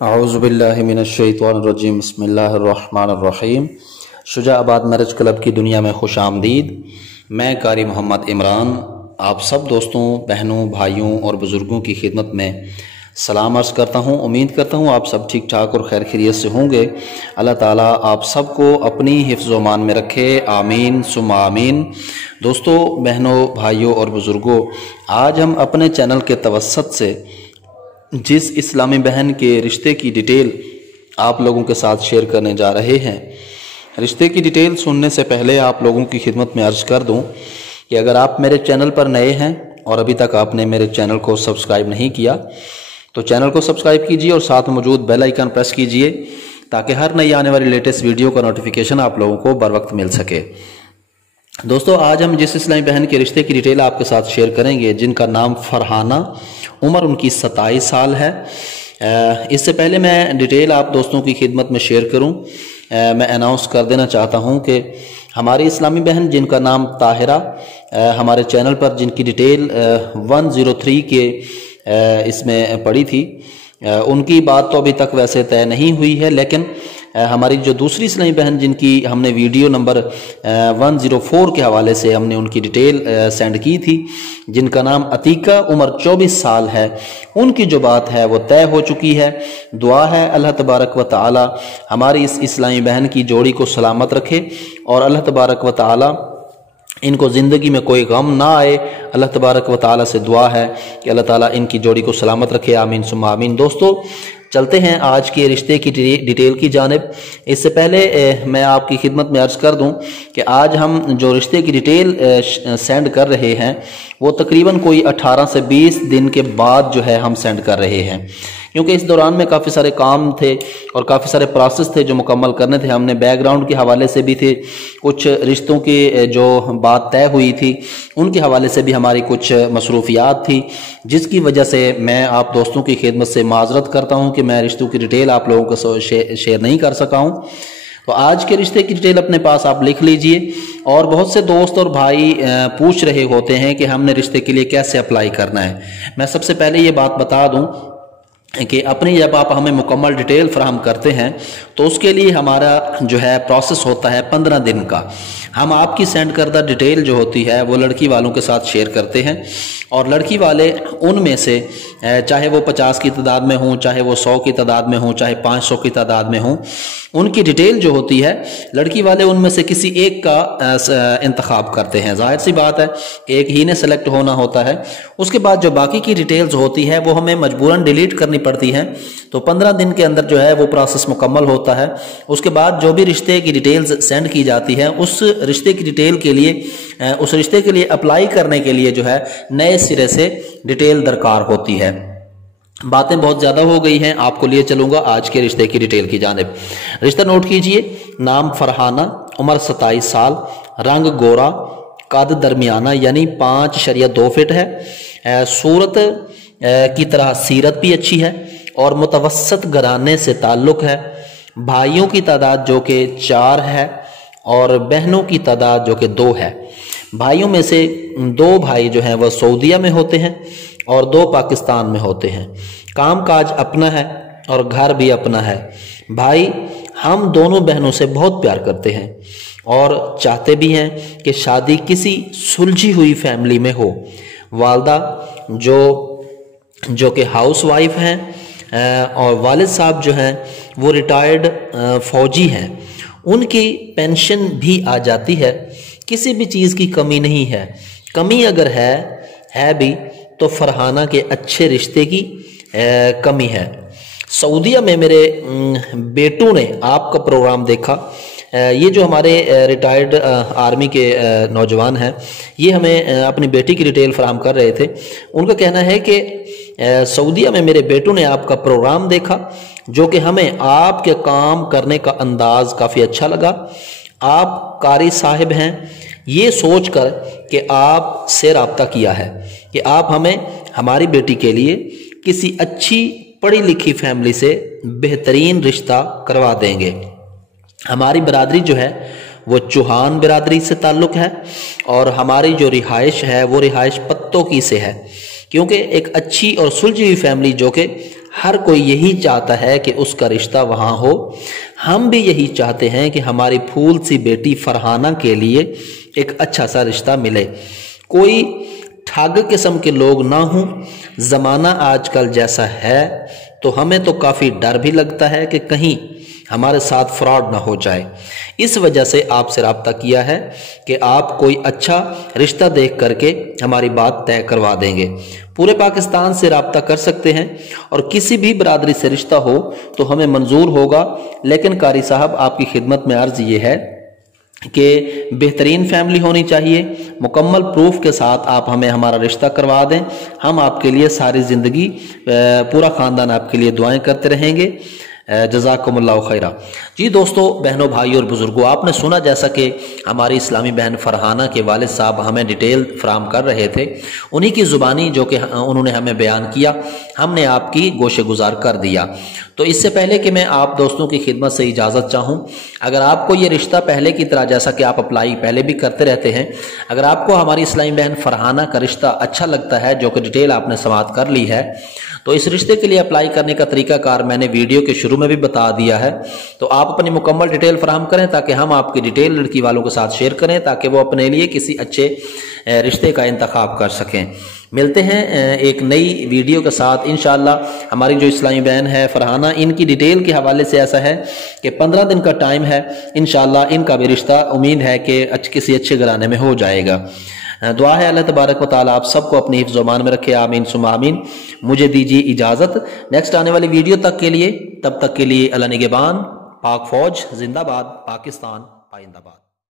अऊज़ुबिल्लाहि मिनश्शैतानिर्रजीम बिस्मिल्लाहिर्रहमानिर्रहीम। शुजाआबाद marriage club की दुनिया में खुश आमदीद। मैं कारी मोहम्मद इमरान आप सब दोस्तों, बहनों, भाइयों और बुज़ुर्गों की खिदमत में सलाम अर्ज़ करता हूँ। उम्मीद करता हूँ आप सब ठीक ठाक और खैर खैरियत से होंगे। अल्लाह ताला आप सबको अपनी हिफ्ज़ व अमान में रखे, आमीन सुम्मा आमीन। दोस्तों, बहनों, भाइयों और बुज़ुर्गों, आज हम अपने चैनल के तवस्सुत से जिस इस्लामी बहन के रिश्ते की डिटेल आप लोगों के साथ शेयर करने जा रहे हैं, रिश्ते की डिटेल सुनने से पहले आप लोगों की खिदमत में अर्ज़ कर दूं कि अगर आप मेरे चैनल पर नए हैं और अभी तक आपने मेरे चैनल को सब्सक्राइब नहीं किया तो चैनल को सब्सक्राइब कीजिए और साथ में मौजूद बेल आइकन प्रेस कीजिए ताकि हर नई आने वाली लेटेस्ट वीडियो का नोटिफिकेशन आप लोगों को बर वक्त मिल सके। दोस्तों, आज हम जिस इस्लामी बहन के रिश्ते की डिटेल आपके साथ शेयर करेंगे, जिनका नाम फरहाना, उम्र उनकी 27 साल है। इससे पहले मैं डिटेल आप दोस्तों की खिदमत में शेयर करूं, मैं अनाउंस कर देना चाहता हूं कि हमारी इस्लामी बहन जिनका नाम ताहिरा, हमारे चैनल पर जिनकी डिटेल 103 के इसमें पड़ी थी, उनकी बात तो अभी तक वैसे तय नहीं हुई है, लेकिन हमारी जो दूसरी इस्लामी बहन जिनकी हमने वीडियो नंबर 104 के हवाले से हमने उनकी डिटेल सेंड की थी, जिनका नाम अतीका, उम्र 24 साल है, उनकी जो बात है वो तय हो चुकी है। दुआ है अल्लाह तबारक व तआला हमारी इस इस्लामी बहन की जोड़ी को सलामत रखे और अल्लाह तबारक व तआला इनको ज़िंदगी में कोई गम ना आए। अल्लाह तबारक व तआला से दुआ है कि अल्लाह ताला इनकी जोड़ी को सलामत रखे, आमीन सुम्मा आमीन। दोस्तों, चलते हैं आज के रिश्ते की डिटेल की जानिब। इससे पहले मैं आपकी खिदमत में अर्ज़ कर दूं कि आज हम जो रिश्ते की डिटेल सेंड कर रहे हैं वो तकरीबन कोई 18 से 20 दिन के बाद जो है हम सेंड कर रहे हैं, क्योंकि इस दौरान में काफ़ी सारे काम थे और काफ़ी सारे प्रोसेस थे जो मुकम्मल करने थे। हमने बैकग्राउंड के हवाले से भी थे, कुछ रिश्तों की जो बात तय हुई थी उनके हवाले से भी हमारी कुछ मसरूफियात थी, जिसकी वजह से मैं आप दोस्तों की खिदमत से माजरत करता हूं कि मैं रिश्तों की डिटेल आप लोगों को शेयर नहीं कर सका हूं। तो आज के रिश्ते की डिटेल अपने पास आप लिख लीजिए। और बहुत से दोस्त और भाई पूछ रहे होते हैं कि हमने रिश्ते के लिए कैसे अप्लाई करना है। मैं सबसे पहले ये बात बता दूं कि अपनी जब आप हमें मुकम्मल डिटेल फराहम करते हैं तो उसके लिए हमारा जो है प्रोसेस होता है 15 दिन का। हम आपकी सेंड करदा डिटेल जो होती है वो लड़की वालों के साथ शेयर करते हैं और लड़की वाले उनमें से चाहे वो 50 की तादाद में हों, चाहे वो 100 की तादाद में हों, चाहे 500 की तादाद में हों, उनकी डिटेल जो होती है लड़की वाले उनमें से किसी एक का इंतखाब करते हैं। जाहिर सी बात है एक ही ने सेलेक्ट होना होता है। उसके बाद जो बाकी की डिटेल्स होती है वो हमें मजबूरन डिलीट करनी पड़ती हैं। तो 15 दिन के अंदर जो है वो प्रोसेस मुकम्मल होता है। उसके बाद जो भी रिश्ते की डिटेल्स सेंड की जाती है उस रिश्ते की डिटेल के लिए, उस रिश्ते के लिए अप्लाई करने के लिए जो है नए सिरे से डिटेल दरकार होती है। बातें बहुत ज़्यादा हो गई हैं, आपको लिए चलूँगा आज के रिश्ते की डिटेल की जानिब। रिश्ता नोट कीजिए। नाम फरहाना, उम्र 27 साल, रंग गोरा, कद दरमियाना यानी 5.2 फीट है। सूरत की तरह सीरत भी अच्छी है और मुतवस्सत घराने से ताल्लुक़ है। भाइयों की तादाद जो कि 4 है और बहनों की तादाद जो कि 2 है। भाइयों में से 2 भाई जो हैं वह सऊदीया में होते हैं और 2 पाकिस्तान में होते हैं। काम काज अपना है और घर भी अपना है। भाई हम दोनों बहनों से बहुत प्यार करते हैं और चाहते भी हैं कि शादी किसी सुलझी हुई फैमिली में हो। वालदा जो कि हाउस वाइफ हैं और वालिद साहब जो हैं वो रिटायर्ड फौजी हैं। उनकी पेंशन भी आ जाती है, किसी भी चीज़ की कमी नहीं है। कमी अगर है भी तो फरहाना के अच्छे रिश्ते की कमी है। सऊदीया में मेरे बेटू ने आपका प्रोग्राम देखा। ये जो हमारे रिटायर्ड आर्मी के नौजवान हैं, ये हमें अपनी बेटी की डिटेल फराहम कर रहे थे। उनका कहना है कि सऊदीया में मेरे बेटू ने आपका प्रोग्राम देखा जो कि हमें आपके काम करने का अंदाज़ काफ़ी अच्छा लगा। आप कारी साहिब हैं, ये सोच कर कि आप से रब्ता किया है कि आप हमें हमारी बेटी के लिए किसी अच्छी पढ़ी लिखी फैमिली से बेहतरीन रिश्ता करवा देंगे। हमारी बरादरी जो है वो चौहान बिरादरी से ताल्लुक़ है और हमारी जो रिहाइश है वो रिहाइश पत्तों की से है, क्योंकि एक अच्छी और सुलझी हुई फैमिली जो कि हर कोई यही चाहता है कि उसका रिश्ता वहाँ हो। हम भी यही चाहते हैं कि हमारी फूल सी बेटी फरहाना के लिए एक अच्छा सा रिश्ता मिले, कोई ठग किस्म के लोग ना हों। ज़माना आजकल जैसा है तो हमें तो काफ़ी डर भी लगता है कि कहीं हमारे साथ फ्रॉड ना हो जाए। इस वजह से आपसे रब्ता किया है कि आप कोई अच्छा रिश्ता देख करके हमारी बात तय करवा देंगे। पूरे पाकिस्तान से रब्ता कर सकते हैं और किसी भी बरादरी से रिश्ता हो तो हमें मंजूर होगा। लेकिन कारी साहब, आपकी खिदमत में अर्ज़ ये है कि बेहतरीन फैमिली होनी चाहिए, मुकम्मल प्रूफ के साथ आप हमें हमारा रिश्ता करवा दें। हम आपके लिए सारी ज़िंदगी, पूरा ख़ानदान आपके लिए दुआएं करते रहेंगे। जज़ाकुमुल्लाह खैरा। जी दोस्तों, बहनों, भाइयों और बुज़ुर्गों, आपने सुना जैसा कि हमारी इस्लामी बहन फरहाना के वालिद साहब हमें डिटेल फराहम कर रहे थे, उन्हीं की ज़ुबानी जो कि उन्होंने हमें बयान किया, हमने आपकी गोशे गुजार कर दिया। तो इससे पहले कि मैं आप दोस्तों की खिदमत से इजाज़त चाहूँ, अगर आपको ये रिश्ता पहले की तरह, जैसा कि आप अप्लाई पहले भी करते रहते हैं, अगर आपको हमारी इस्लामी बहन फरहाना का रिश्ता अच्छा लगता है, जो कि डिटेल आपने समाअत कर ली है, तो इस रिश्ते के लिए अप्लाई करने का तरीकाकार मैंने वीडियो के शुरू में भी बता दिया है। तो आप अपनी मुकम्मल डिटेल फराहम करें ताकि हम आपकी डिटेल लड़की वालों के साथ शेयर करें, ताकि वो अपने लिए किसी अच्छे रिश्ते का इंतखाब कर सकें। मिलते हैं एक नई वीडियो के साथ इंशाअल्लाह। हमारी जो इस्लामी बहन है फरहाना, इनकी डिटेल के हवाले से ऐसा है कि 15 दिन का टाइम है, इंशाअल्लाह इनका भी रिश्ता उम्मीद है कि किसी अच्छे घराने में हो जाएगा। दुआ है अल्लाह तबारक व तआला आप सबको अपनी हिफ्ज़ व अमान में रखे। आमीन सुम्मा आमीन। मुझे दीजिए इजाज़त नेक्स्ट आने वाली वीडियो तक के लिए। तब तक के लिए अल्लाह निगहबान। पाक फौज जिंदाबाद, पाकिस्तान पाइंदाबाद।